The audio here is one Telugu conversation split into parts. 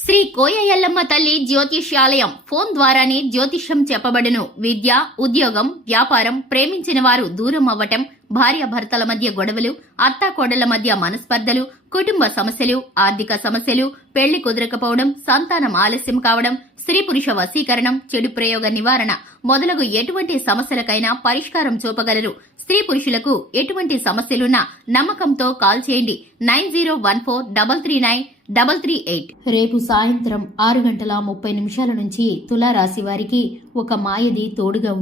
శ్రీ కోయ ఎల్లమ్మ తల్లి జ్యోతిష్యాలయం ఫోన్ ద్వారానే జ్యోతిష్యం చెప్పబడును. విద్య, ఉద్యోగం, వ్యాపారం, ప్రేమించిన వారు దూరం అవ్వటం, భార్యాభర్తల మధ్య గొడవలు, అత్తాకోడళ్ల మధ్య మనస్పర్ధలు, కుటుంబ సమస్యలు, ఆర్థిక సమస్యలు, పెళ్లి కుదరకపోవడం, సంతానం ఆలస్యం కావడం, స్త్రీ పురుష వశీకరణం, చెడు ప్రయోగ నివారణ మొదలగు ఎటువంటి సమస్యలకైనా పరిష్కారం చూపగలరు. స్త్రీ పురుషులకు ఎటువంటి సమస్యలున్నా నమ్మకంతో కాల్ చేయండి. 9014339338. రేపు సాయంత్రం 6:30 నుంచి తులారాశి వారికి ఒక మాయది తోడుగా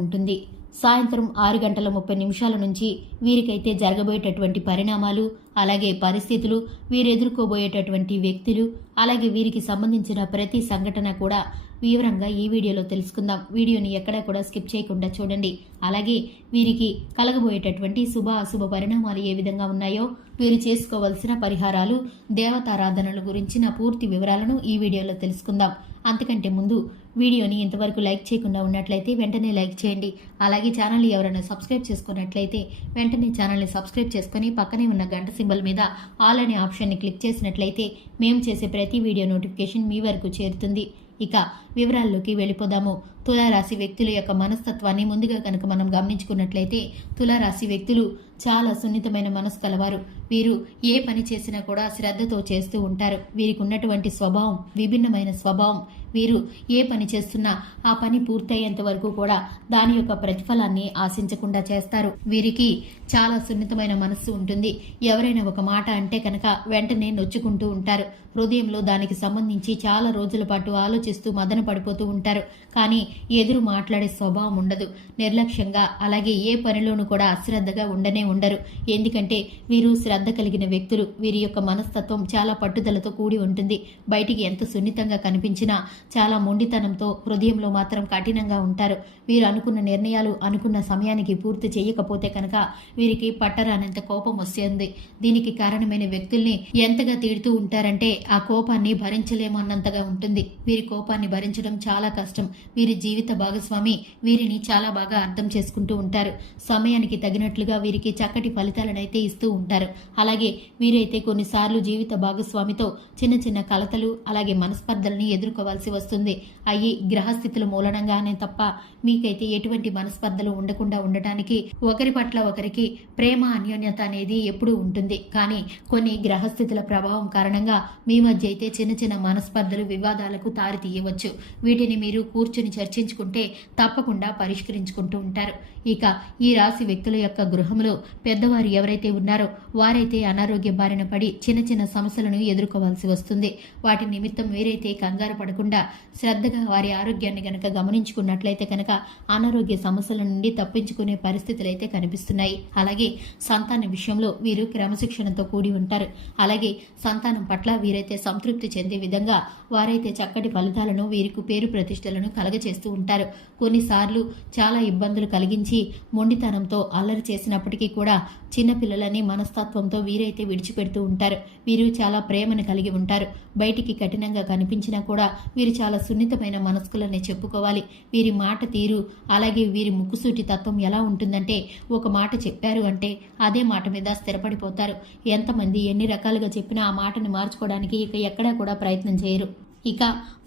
ఉంటుంది. సాయంత్రం 6:30 నుంచి వీరికైతే జరగబోయేటటువంటి పరిణామాలు, అలాగే పరిస్థితులు, వీరు ఎదుర్కోబోయేటటువంటి వ్యక్తులు, అలాగే వీరికి సంబంధించిన ప్రతి సంఘటన కూడా వివరంగా ఈ వీడియోలో తెలుసుకుందాం. వీడియోని ఎక్కడా కూడా స్కిప్ చేయకుండా చూడండి. అలాగే వీరికి కలగబోయేటటువంటి శుభ అశుభ పరిణామాలు ఏ విధంగా ఉన్నాయో, వీరు చేసుకోవలసిన పరిహారాలు, దేవతారాధనల గురించిన పూర్తి వివరాలను ఈ వీడియోలో తెలుసుకుందాం. అంతకంటే ముందు వీడియోని ఇంతవరకు లైక్ చేయకుండా ఉన్నట్లయితే వెంటనే లైక్ చేయండి. అలాగే ఛానల్ని ఎవరైనా సబ్స్క్రైబ్ చేసుకున్నట్లయితే వెంటనే ఛానల్ని సబ్స్క్రైబ్ చేసుకుని పక్కనే ఉన్న గంట సింబల్ మీద ఆల్ అనే ఆప్షన్ని క్లిక్ చేసినట్లయితే మేము చేసే ప్రతి వీడియో నోటిఫికేషన్ మీ వరకు చేరుతుంది. ఇక వివరాల్లోకి వెళ్ళిపోదాము. తులారాశి వ్యక్తుల యొక్క మనస్తత్వాన్ని ముందుగా కనుక మనం గమనించుకున్నట్లయితే, తులారాశి వ్యక్తులు చాలా సున్నితమైన మనసు కలవారు. వీరు ఏ పని చేసినా కూడా శ్రద్ధతో చేస్తూ ఉంటారు. వీరికి ఉన్నటువంటి స్వభావం విభిన్నమైన స్వభావం. వీరు ఏ పని చేస్తున్నా ఆ పని పూర్తయ్యేంత వరకు కూడా దాని యొక్క ప్రతిఫలాన్ని ఆశించకుండా చేస్తారు. వీరికి చాలా సున్నితమైన మనస్సు ఉంటుంది. ఎవరైనా ఒక మాట అంటే కనుక వెంటనే నొచ్చుకుంటూ ఉంటారు. హృదయంలో దానికి సంబంధించి చాలా రోజుల పాటు ఆలోచిస్తూ మదన పడిపోతూ ఉంటారు. కానీ ఎదురు మాట్లాడే స్వభావం ఉండదు. నిర్లక్ష్యంగా, అలాగే ఏ పనిలోనూ కూడా అశ్రద్ధగా ఉండరు. ఎందుకంటే వీరు శ్రద్ధ కలిగిన వ్యక్తులు. వీరి యొక్క మనస్తత్వం చాలా పట్టుదలతో కూడి ఉంటుంది. బయటికి ఎంత సున్నితంగా కనిపించినా చాలా మొండితనంతో, హృదయంలో మాత్రం కఠినంగా ఉంటారు. వీరు అనుకున్న నిర్ణయాలు అనుకున్న సమయానికి పూర్తి చేయకపోతే కనుక వీరికి పట్టరానంత కోపం వస్తుంది. దీనికి కారణమైన వ్యక్తుల్ని ఎంతగా తీడుతూ ఉంటారంటే ఆ కోపాన్ని భరించలేమన్నంతగా ఉంటుంది. వీరి కోపాన్ని భరించడం చాలా కష్టం. వీరి జీవిత భాగస్వామి వీరిని చాలా బాగా అర్థం చేసుకుంటూ ఉంటారు. సమయానికి తగినట్లుగా వీరికి చక్కటి ఫలితాలనైతే ఇస్తూ ఉంటారు. అలాగే వీరైతే కొన్నిసార్లు జీవిత భాగస్వామితో చిన్న చిన్న కలతలు, అలాగే మనస్పర్ధల్ని ఎదుర్కోవాల్సి వస్తుంది. అయ్యి గ్రహస్థితుల మూలనంగానే తప్ప మీకైతే ఎటువంటి మనస్పర్ధలు ఉండకుండా ఉండటానికి ఒకరి పట్ల ఒకరికి ప్రేమ, అన్యోన్యత అనేది ఎప్పుడూ ఉంటుంది. కానీ కొన్ని గ్రహస్థితుల ప్రభావం కారణంగా మీ మధ్య అయితే చిన్న చిన్న మనస్పర్ధలు, వివాదాలకు తారి తీయవచ్చు. వీటిని మీరు కూర్చుని చర్చించుకుంటే తప్పకుండా పరిష్కరించుకుంటూ ఉంటారు. ఇక ఈ రాశి వ్యక్తుల యొక్క గృహంలో పెద్దవారు ఎవరైతే ఉన్నారో వారైతే అనారోగ్య బారిన పడి చిన్న చిన్న సమస్యలను ఎదుర్కోవాల్సి వస్తుంది. వాటి నిమిత్తం వీరైతే కంగారు పడకుండా శ్రద్ధగా వారి ఆరోగ్యాన్ని గనక గమనించుకున్నట్లయితే కనుక అనారోగ్య సమస్యల నుండి తప్పించుకునే పరిస్థితులు అయితే కనిపిస్తున్నాయి. అలాగే సంతాన విషయంలో వీరు క్రమశిక్షణతో కూడి ఉంటారు. అలాగే సంతానం పట్ల వీరైతే సంతృప్తి చెందే విధంగా వారైతే చక్కటి ఫలితాలను, వీరికి పేరు ప్రతిష్టలను కలగచేస్తూ ఉంటారు. కొన్నిసార్లు చాలా ఇబ్బందులు కలిగించి మొండితనంతో అల్లరి చేసినప్పటికీ కూడా చిన్నపిల్లలని మనస్తత్వంతో వీరైతే విడిచిపెడుతూ ఉంటారు. వీరు చాలా ప్రేమను కలిగి ఉంటారు. బయటికి కఠినంగా కనిపించినా కూడా వీరు చాలా సున్నితమైన మనస్కులనే చెప్పుకోవాలి. వీరి మాట తీరు, అలాగే వీరి ముక్కుసూటి తత్వం ఎలా ఉంటుందంటే, ఒక మాట చెప్పారు అంటే అదే మాట మీద స్థిరపడిపోతారు. ఎంతమంది ఎన్ని రకాలుగా చెప్పినా ఆ మాటని మార్చుకోవడానికి ఇక ఎక్కడా కూడా ప్రయత్నం చేయరు. ఇక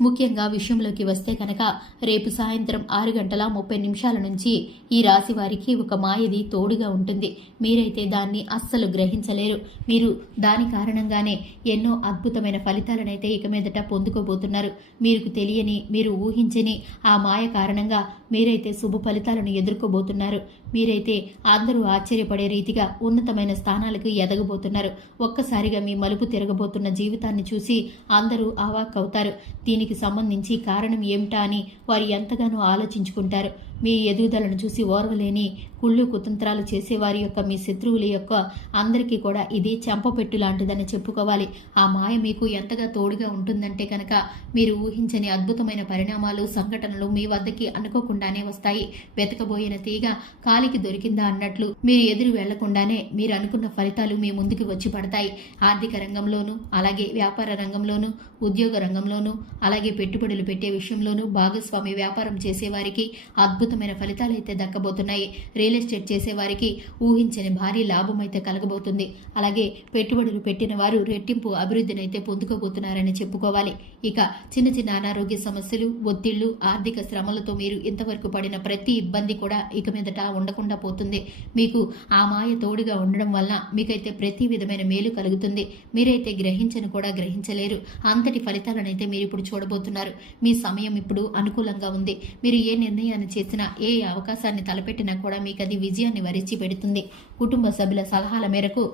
ముఖ్యంగా విషయంలోకి వస్తే కనుక రేపు సాయంత్రం 6:30 నుంచి ఈ రాశి వారికి ఒక మాయది తోడుగా ఉంటుంది. మీరైతే దాన్ని అస్సలు గ్రహించలేరు. మీరు దాని కారణంగానే ఎన్నో అద్భుతమైన ఫలితాలనైతే ఇక మీదట పొందుకోబోతున్నారు. మీకు తెలియని, మీరు ఊహించని ఆ మాయ కారణంగా మీరైతే శుభ ఫలితాలను ఎదుర్కోబోతున్నారు. మీరైతే అందరూ ఆశ్చర్యపడే రీతిగా ఉన్నతమైన స్థానాలకు ఎదగబోతున్నారు. ఒక్కసారిగా మీ మలుపు తిరగబోతున్న జీవితాన్ని చూసి అందరూ అవాక్కవుతారు. దీనికి సంబంధించి కారణం ఏమిటా అని వారు ఎంతగానో ఆలోచించుకుంటారు. మీ ఎదుగుదలను చూసి ఓర్వలేని కుళ్ళు కుతంత్రాలు చేసేవారి యొక్క, మీ శత్రువుల యొక్క అందరికీ కూడా ఇది చెంపపెట్టు లాంటిదని చెప్పుకోవాలి. ఆ మాయ మీకు ఎంతగా తోడుగా ఉంటుందంటే కనుక మీరు ఊహించని అద్భుతమైన పరిణామాలు, సంఘటనలు మీ వద్దకి అనుకోకుండానే వస్తాయి. వెతకబోయిన తీగ కాలికి దొరికిందా అన్నట్లు మీరు ఎదురు వెళ్లకుండానే మీరు అనుకున్న ఫలితాలు మీ ముందుకు వచ్చి పడతాయి. ఆర్థిక రంగంలోనూ, అలాగే వ్యాపార రంగంలోనూ, ఉద్యోగ రంగంలోనూ, అలాగే పెట్టుబడులు పెట్టే విషయంలోనూ భాగస్వామి వ్యాపారం చేసేవారికి అద్భుత అద్భుతమైన ఫలితాలు అయితే దక్కబోతున్నాయి. రియల్ ఎస్టేట్ చేసే వారికి ఊహించని భారీ లాభం అయితే కలగబోతుంది. అలాగే పెట్టుబడులు పెట్టిన వారు రెట్టింపు అభివృద్ధిని అయితే పొందుకోబోతున్నారని చెప్పుకోవాలి. ఇక చిన్న చిన్న అనారోగ్య సమస్యలు, ఒత్తిళ్లు, ఆర్థిక శ్రమలతో మీరు ఇంతవరకు పడిన ప్రతి ఇబ్బంది కూడా ఇక మీదట ఉండకుండా పోతుంది. మీకు ఆ మాయ తోడుగా ఉండడం వల్ల మీకైతే ప్రతి విధమైన మేలు కలుగుతుంది. మీరైతే గ్రహించను కూడా గ్రహించలేరు. అంతటి ఫలితాలనైతే మీరు ఇప్పుడు చూడబోతున్నారు. మీ సమయం ఇప్పుడు అనుకూలంగా ఉంది. మీరు ఏ నిర్ణయాన్ని చేసినా, ఏ అవకాశాన్ని తలపెట్టినా కూడా మీకు అది విజయాన్ని వరించి పెడుతుంది. కుటుంబ సభ్యుల సలహాల మేరకు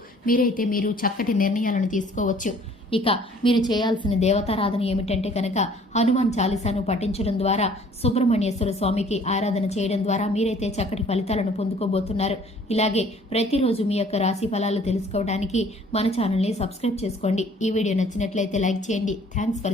మీరు చక్కటి నిర్ణయాలను తీసుకోవచ్చు. ఇక మీరు చేయాల్సిన దేవతారాధన ఏమిటంటే కనుక హనుమాన్ చాలీసాను పఠించడం ద్వారా, సుబ్రహ్మణ్యేశ్వర స్వామికి ఆరాధన చేయడం ద్వారా మీరైతే చక్కటి ఫలితాలను పొందుకోబోతున్నారు. ఇలాగే ప్రతిరోజు మీ యొక్క రాశి ఫలాలు తెలుసుకోవడానికి మన ఛానల్ని సబ్స్క్రైబ్ చేసుకోండి. ఈ వీడియో నచ్చినట్లయితే లైక్ చేయండి. Thanks for